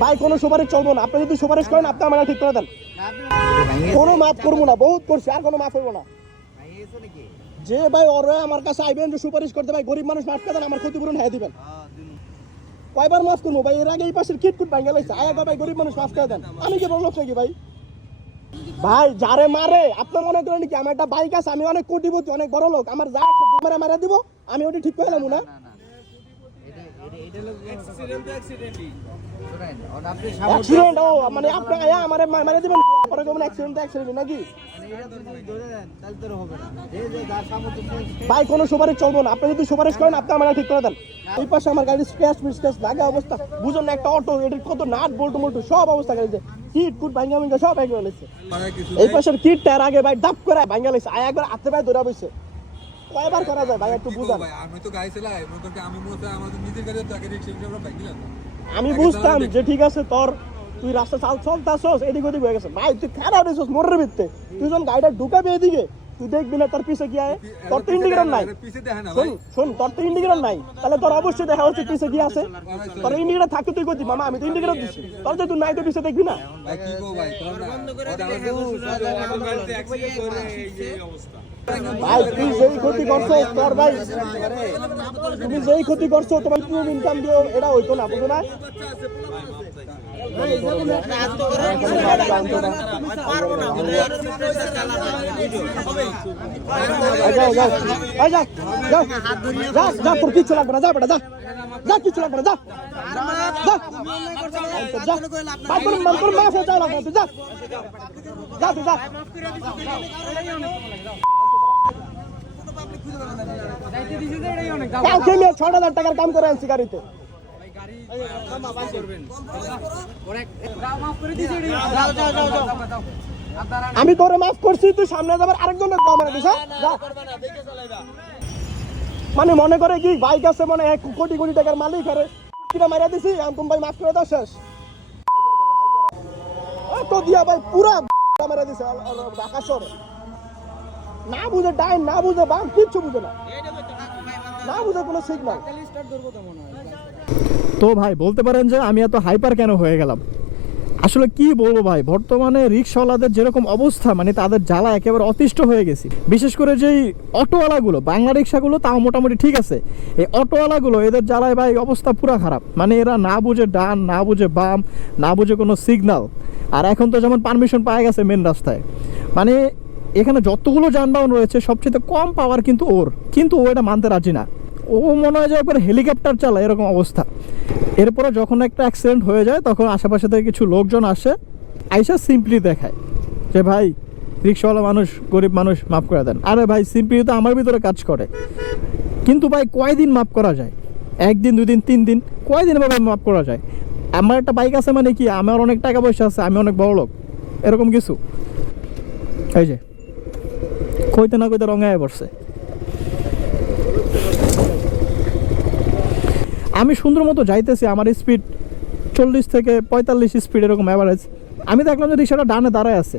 ভাই কোনো সুপারিশ চলবো না। আপনি যদি সুপারিশ করেন আপনি আমার ঠিক করে দেন। কোনো মাফ করবো না, বহুত করছি, আর কোনো মাফ হইব না। যে ভাই ওরা আমার কাছে আইবেন যে সুপারিশ করতে, ভাই গরিব মানুষ মাফ করে দেন, আমার ক্ষতিপূরণ হ্যাঁ দিবেন। কয়বার মাফ করবো ভাই? এর আগে এই পাশের কিটকুট ভাঙ্গা লাইছে, আয়া ভাই গরিব মানুষ মাফ করে দেন। আমি কি বড় লোক নাকি ভাই? ভাই যারে মারে আপনার মনে করেন কি আমার একটা বাইক আছে, আমি অনেক কোটিপতি, অনেক বড় লোক, আমার যা মারা মারা দিব, আমি ওটা ঠিক করে নেবো না? অ্যাক্সিডেন্ট ও মানে আপনি আয়া আমারে মারা দিবেন, পরে কেমন অ্যাক্সিডেন্ট নাকি? ভাই কোনো সুপারিশ চলবো না। আপনি যদি সুপারিশ করেন আপনি আমার ঠিক করে দেন। এই পাশে আমার গাড়ির স্ক্র্যাচ মিসক্র্যাচ লাগা অবস্থা বুঝুন না, একটা অটো এটার কত নাট বল্টু মল্টু সব অবস্থা গাড়িতে, কিট কুট ভাঙ্গা ভাঙ্গা সব ভাঙ্গা লাইছে। এই পাশের কিট টায়ার আগে ভাই ডাপ করে ভাঙ্গা লাইছে, আয়া একবার হাতে ভাই ধরা বইছে। কয়বার করা যায় ভাই একটু বুঝান। আমি তো গাড়ি চালাই, আমি মনে আমাদের নিজের গাড়ি তো আগে রিকশা আমরা ভাঙ্গিলাম। আমি বুঝতাম যে ঠিক আছে তোর তুই রাস্তা চলতাছস এদিক ওদিক হয়ে গেছে, ভাই তুই খারাপ হয়েছিস মোটরের ভিতরে, তুই যখন গাড়িটা ঢুকাবি এদিকে তুই দেখবি না তোর পিছে কি আয়, তোর তো ইন্ডিকেটর নাই। শোন তোর তো ইন্ডিকেটর নাই, তাহলে তোর অবশ্যই দেখা হচ্ছে পিছে কি আছে। তোর ইন্ডিকেটর থাকতে তুই করতি মামা আমি তো ইন্ডিকেটর দিচ্ছি, তোর যে তুই নাই তো পিছে দেখবি না। ভাই তুই যেই ক্ষতি করছো তোর ভাই, তুমি যেই ক্ষতি করছো তোমার কি ইনকাম দিও এটা হইতো না, বুঝো না? তোর কিচ্ছু লাগবে না, যা বেটা যা, যা কিচ্ছু লাগবে না, যা কালকে নিয়ে ৬,০০০ টাকার কাম করে আনছি গাড়িতে। আমি তোরে মাফ করছি, তুই সামনে যাবার আরেকজনের মারা দিস। মানে মনে করে কি বাইক আছে মানে ১ কোটি কোটি টাকার মালিক, আরে কিনা মারা দিছি তুমি ভাই মাফ করে দাও শেষ। তো দিয়া ভাই পুরা মারা দিছে ঢাকা শহরে, না বুঝে ডাইন না বুঝে বাম কিচ্ছু বুঝে না, না বুঝে কোনো সিগন্যাল। তো ভাই বলতে পারেন যে আমি এত হাইপার কেন হয়ে গেলাম, আসলে কি বলবো ভাই, বর্তমানে রিক্সাওয়ালাদের যেরকম অবস্থা মানে তাদের জ্বালা একেবারে অতিষ্ঠ হয়ে গেছি। বিশেষ করে যেই অটোওয়ালাগুলো, বাংলা রিক্সাগুলো তাও মোটামুটি ঠিক আছে, এই অটোওয়ালাগুলো এদের জ্বালায় ভাই অবস্থা পুরা খারাপ। মানে এরা না বুঝে ডান, না বুঝে বাম, না বুঝে কোনো সিগন্যাল। আর এখন তো যেমন পারমিশন পাওয়া গেছে মেন রাস্তায়, মানে এখানে যতগুলো যানবাহন রয়েছে সবচেয়ে কম পাওয়ার কিন্তু ওর, কিন্তু ও এটা মানতে রাজি না। ও মনে হয় যে একবার হেলিকপ্টার চালায় এরকম অবস্থা। এরপরে যখন একটা অ্যাক্সিডেন্ট হয়ে যায় তখন আশেপাশে থেকে কিছু লোকজন আসে, আইসা সিম্পলি দেখায় যে ভাই রিক্সাওয়ালা মানুষ গরিব মানুষ মাফ করে দেন। আরে ভাই সিম্পলি তো আমার ভিতরে কাজ করে, কিন্তু ভাই কয়দিন মাফ করা যায়? 1 দিন 2 দিন 3 দিন, কয়দিন ভাবে মাফ করা যায়? আমার একটা বাইক আছে মানে কি আমার অনেক টাকা পয়সা আছে, আমি অনেক বড় লোক এরকম কিছু? এই যে কইতে না কইতে রঙায় পড়ছে। আমি সুন্দর মতো যাইতেছি, আমার স্পিড 40 থেকে 45 স্পিড এরকম অ্যাভারেজ। আমি দেখলাম যে রিক্সাটা ডানে দাঁড়ায় আছে,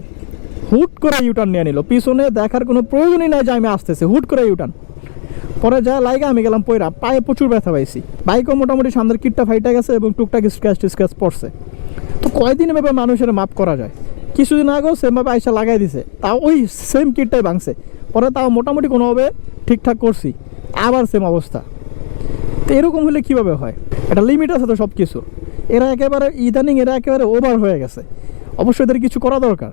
হুট করে ইউটার্ন নিয়ে নিল, পিছনে দেখার কোনো প্রয়োজনই নাই যে আমি আসতেছি, হুট করে ইউটার্ন। পরে যা লাইগা আমি গেলাম পয়রা, পায়ে প্রচুর ব্যথা পাইছি। বাইকও মোটামুটি সামনের কিটটা ফাইটা গেছে এবং টুকটাক স্ক্র্যাচ পড়ছে। তো কয়দিন এভাবে মানুষের মাপ করা যায়? কিছুদিন আগেও সেমভাবে আইসা লাগাই দিছে, তাও ওই সেম কিটটাই ভাঙছে। পরে তাও মোটামুটি কোনোভাবে ঠিকঠাক করছি, আবার সেম অবস্থা। তো এরকম হলে কীভাবে হয়? একটা লিমিট আছে তো সব কিছু। এরা একেবারে ইদানিং এরা একেবারে ওভার হয়ে গেছে, অবশ্যই এদের কিছু করা দরকার।